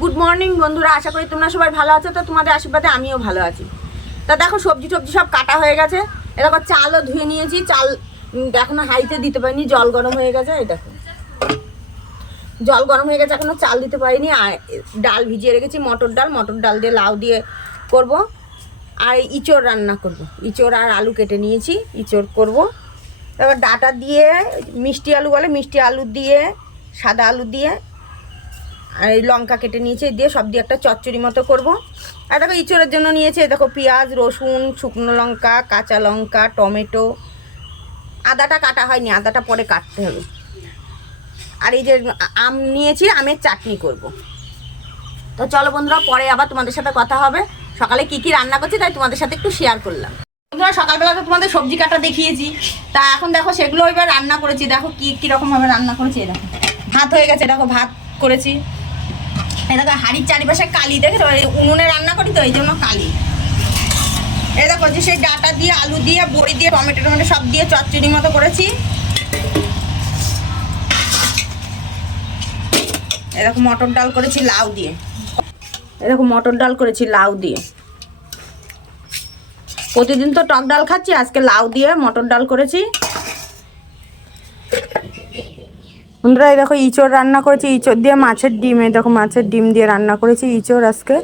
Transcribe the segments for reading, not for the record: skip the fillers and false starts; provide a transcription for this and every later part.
Good morning বন্ধুরা, আশা করি তোমরা সবাই ভালো আছো। তো তোমাদের আশীর্বাদে আমিও ভালো আছি। তা দেখো সবজি সব কাটা হয়ে গেছে। এরকম চালও ধুয়ে নিয়েছি। চাল এখনো হাইতে দিতে পারিনি, জল গরম হয়ে গেছে। এই দেখো জল গরম হয়ে গেছে, এখনো চাল দিতে পারিনি। আর ডাল ভিজিয়ে রেখেছি, মটর ডাল দিয়ে লাউ দিয়ে করব। আর ইঁচড় রান্না করব, ইঁচড় আর আলু কেটে নিয়েছি, ইঁচড় করব। তারপর ডাটা দিয়ে মিষ্টি আলু বলে, মিষ্টি আলু দিয়ে সাদা আলু দিয়ে আর এই লঙ্কা কেটে নিয়েছি, দিয়ে সব দিয়ে একটা চচ্চড়ি মতো করবো। আর দেখো ইঁচড়ের জন্য নিয়েছে দেখো পেঁয়াজ, রসুন, শুকনো লঙ্কা, কাঁচা লঙ্কা, টমেটো। আদাটা কাটা হয়নি, আদাটা পরে কাটতে হবে। আর এই যে আম নিয়েছি, আমের চাটনি করব। তো চলো বন্ধুরা, পরে আবার তোমাদের সাথে কথা হবে। সকালে কি কি রান্না করছি তাই তোমাদের সাথে একটু শেয়ার করলাম। বন্ধুরা সকালবেলা তো তোমাদের সবজি কাটা দেখিয়েছি, তা এখন দেখো সেগুলো এবার রান্না করেছি। দেখো কি রকমভাবে রান্না করেছি। দেখো ভাত হয়ে গেছে, দেখো ভাত করেছি। দেখো হাঁড়ির চারিপাশে কালি, দেখেছো উনুনে রান্না করি তো এই জন্য কালি। এই দেখো যে সেই ডাটা দিয়ে আলু দিয়ে বড়ি দিয়ে টমেটো সব দিয়ে চচ্চড়ি মতো করেছি। এরকম মটর ডাল করেছি লাউ দিয়ে, এরকম মটর ডাল করেছি লাউ দিয়ে। প্রতিদিন তো টক ডাল খাচ্ছি, আজকে লাউ দিয়ে মটর ডাল করেছি। বন্ধুরা এই দেখো ইঁচড় রান্না করেছি, ইঁচড় দিয়ে মাছের ডিম। এই দেখো মাছের ডিম দিয়ে রান্না করেছি ইঁচড় আজকে।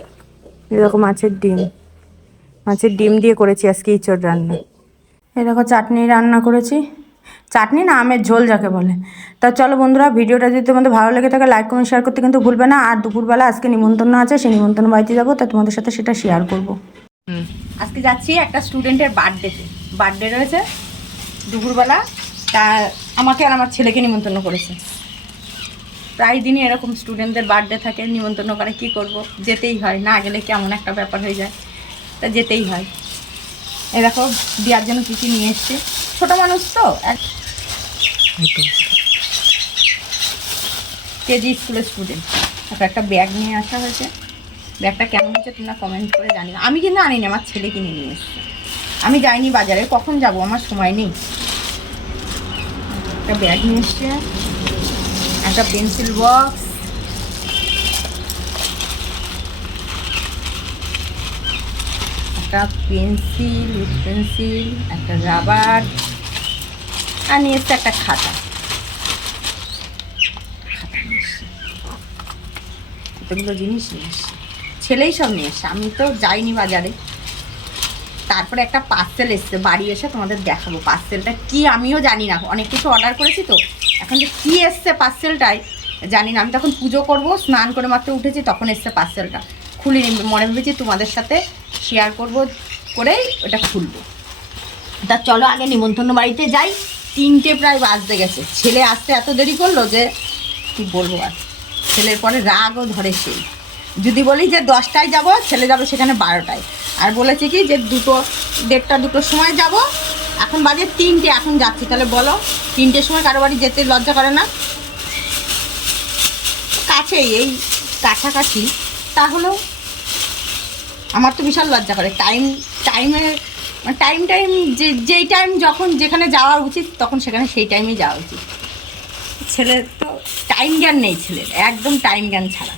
এই দেখো মাছের ডিম দিয়ে করেছি আজকে ইঁচড় রান্না। এই দেখো চাটনি রান্না করেছি, চাটনি না আমের ঝোল যাকে বলে। তা চলো বন্ধুরা, ভিডিওটা যদি তোমাদের ভালো লেগে থাকে লাইক কমেন্ট শেয়ার করতে কিন্তু ভুলবে না। আর দুপুরবেলা আজকে নিমন্ত্রণ আছে, সেই নিমন্ত্রণ বাড়িতে যাবো, তা তোমাদের সাথে সেটা শেয়ার করবো। আজকে যাচ্ছি একটা স্টুডেন্টের বার্থডে রয়েছে দুপুরবেলা। তা আমাকে আর আমার ছেলেকে নিমন্ত্রণ করেছে। প্রায় দিনই এরকম স্টুডেন্টদের বার্থডে থাকে, নিমন্ত্রণ করে, কি করব, যেতেই হয়, না গেলে কেমন একটা ব্যাপার হয়ে যায়, তা যেতেই হয়। এ দেখো দেওয়ার জন্য কী নিয়ে এসছে, ছোটো মানুষ তো, কেজি স্কুলের স্টুডেন্ট। তারপর একটা ব্যাগ নিয়ে আসা হয়েছে। ব্যাগটা কেমন হচ্ছে তোমরা কমেন্ট করে জানিও। আমি কিন্তু আনিনি, আমার ছেলে কিনে নিয়ে এসছে। আমি যাইনি বাজারে, কখন যাব, আমার সময় নেই। একটা ব্যাগ নিয়ে এসছে, একটা পেন্সিল বক্স, একটা পেন্সিল, একটা রাবার, আর নিয়ে এসছে একটা খাতা নিয়ে এসছে। এতগুলো জিনিস নিয়ে এসছে, ছেলেই সব নিয়ে এসছে, আমি তো যাইনি বাজারে। তারপরে একটা পার্সেল এসছে, বাড়ি এসে তোমাদের দেখাবো পার্সেলটা কি, আমিও জানি না। অনেক কিছু অর্ডার করেছি তো, এখন যে কী এসছে পার্সেলটাই জানি না। আমি তখন পুজো করব, স্নান করে মাত্র উঠেছি, তখন এসছে পার্সেলটা। খুলিনি, মনে ভেবেছি তোমাদের সাথে শেয়ার করব করেই ওটা খুলবো। তা চলো আগে নিমন্ত্রণ বাড়িতে যাই। 3টে প্রায় বাজতে গেছে, ছেলে আসতে এত দেরি করলো যে কী বলবো। আর ছেলের পরে রাগও ধরে সেই, যদি বলি যে 10টায় যাব, ছেলে যাবে সেখানে 12টায়। আর বলেছে কি যে 2-2:30 সময় যাব, এখন বাজে 3টে, এখন যাচ্ছি। তাহলে বলো 3টের সময় কারো বাড়ি যেতে লজ্জা করে না? কাছেই, এই কাছাকাছি, তাহলেও আমার তো বিশাল লজ্জা করে। টাইম যেই টাইম যখন যেখানে যাওয়া উচিত তখন সেখানে সেই টাইমেই যাওয়া উচিত। ছেলের তো টাইম জ্ঞান নেই, ছেলের একদম টাইম জ্ঞান ছাড়া।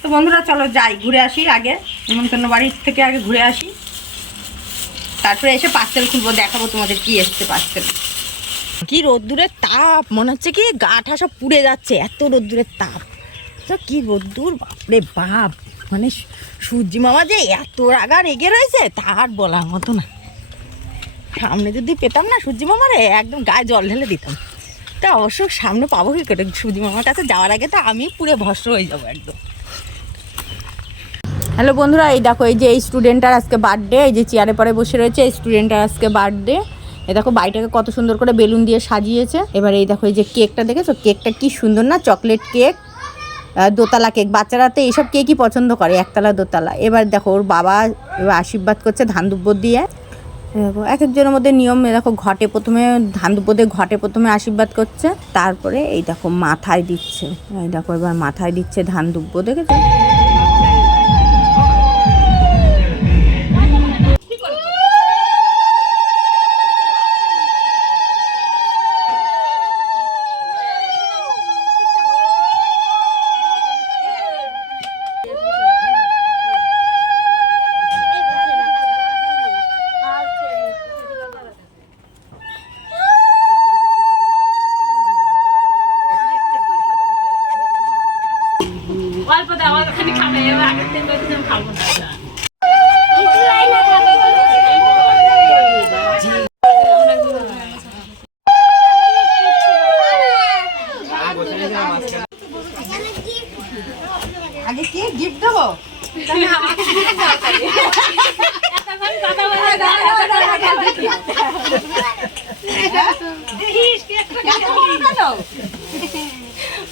তো বন্ধুরা চলো যাই, ঘুরে আসি আগে, নিমন্ত্রণ বাড়ির থেকে আগে ঘুরে আসি, তারপরে এসে পার্সেল খুলবো, দেখাবো তোমাদের কি এসছে পার্সেল। কি রোদ্দুরের তাপ, মনে হচ্ছে কি গা ঠা সব পুড়ে যাচ্ছে, এত রোদ্দুরের তাপ। তো কি রোদ্দুর, বাপরে বাপ, মানে সূর্যি মামা যে এত রাগা রেগে রয়েছে তার বলার মতো না। সামনে যদি পেতাম না সূর্যি মামারে, একদম গায়ে জল ঢেলে দিতাম। তা অবশ্য সামনে পাবো কি করে, সূর্যি মামার কাছে যাওয়ার আগে তো আমি পুরো ভস্ম হয়ে যাবো একদম। হ্যালো বন্ধুরা, এই দেখো এই যে এই স্টুডেন্টটার আজকে বার্থডে, এই যে চেয়ারে পরে বসে রয়েছে, এই স্টুডেন্টটার আজকে বার্থডে। এই দেখো বাড়িটাকে কত সুন্দর করে বেলুন দিয়ে সাজিয়েছে। এবার এই দেখো এই যে কেকটা দেখেছো, কেকটা কি সুন্দর না, চকলেট কেক, দোতলা কেক। বাচ্চারা তো এইসব কেকই পছন্দ করে, একতলা দোতলা। এবার দেখো ওর বাবা এবার আশীর্বাদ করছে ধান দুব্বর দিয়ে। দেখো এক একজনের মধ্যে নিয়ম। দেখো ঘটে প্রথমে ধান দুব্বর দিয়ে ঘটে প্রথমে আশীর্বাদ করছে, তারপরে এই দেখো মাথায় দিচ্ছে। এই দেখো এবার মাথায় দিচ্ছে ধান দুব্বর, দেখেছো? তারপরে আমার ওখানে খাবে এবার আগের দিন বলতে খাবো না আগে কি গিফট দেবো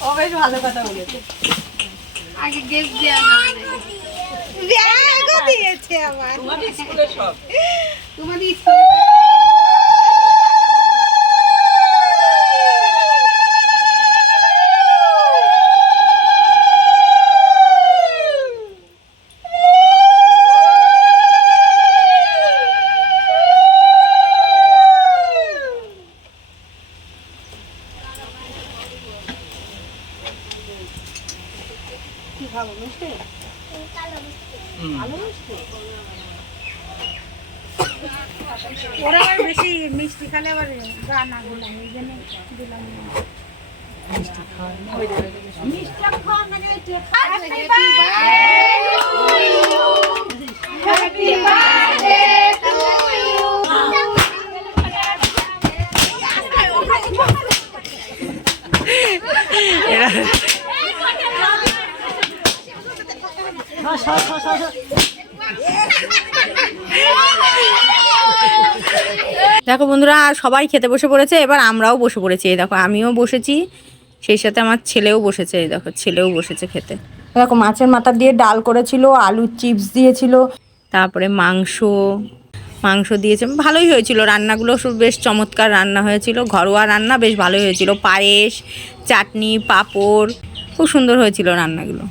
ও বেশ ভালো কথা বলেছে আগে গিফট দেয়া ব্যাগও দিয়েছে আবার তোমাদের স্কুলের সব তোমাদের স্কুলে ওরা আবার বেশি মিষ্টি খেলে আবার গা না দিলাম এই জন্য দিলাম মিষ্টি খাওয়া মানে হ্যাপি বার্থডে টু দেখো বন্ধুরা সবাই খেতে বসে পড়েছে, এবার আমরাও বসে পড়েছি। এই দেখো আমিও বসেছি, সেই সাথে আমার ছেলেও বসেছে। এই দেখো ছেলেও বসেছে খেতে। দেখো মাছের মাথা দিয়ে ডাল করেছিল, আলুর চিপস দিয়েছিল, তারপরে মাংস দিয়েছে। ভালোই হয়েছিল রান্নাগুলো, সব বেশ চমৎকার রান্না হয়েছিল, ঘরোয়া রান্না বেশ ভালোই হয়েছিল। পায়েস, চাটনি, পাঁপড়, খুব সুন্দর হয়েছিল রান্নাগুলো।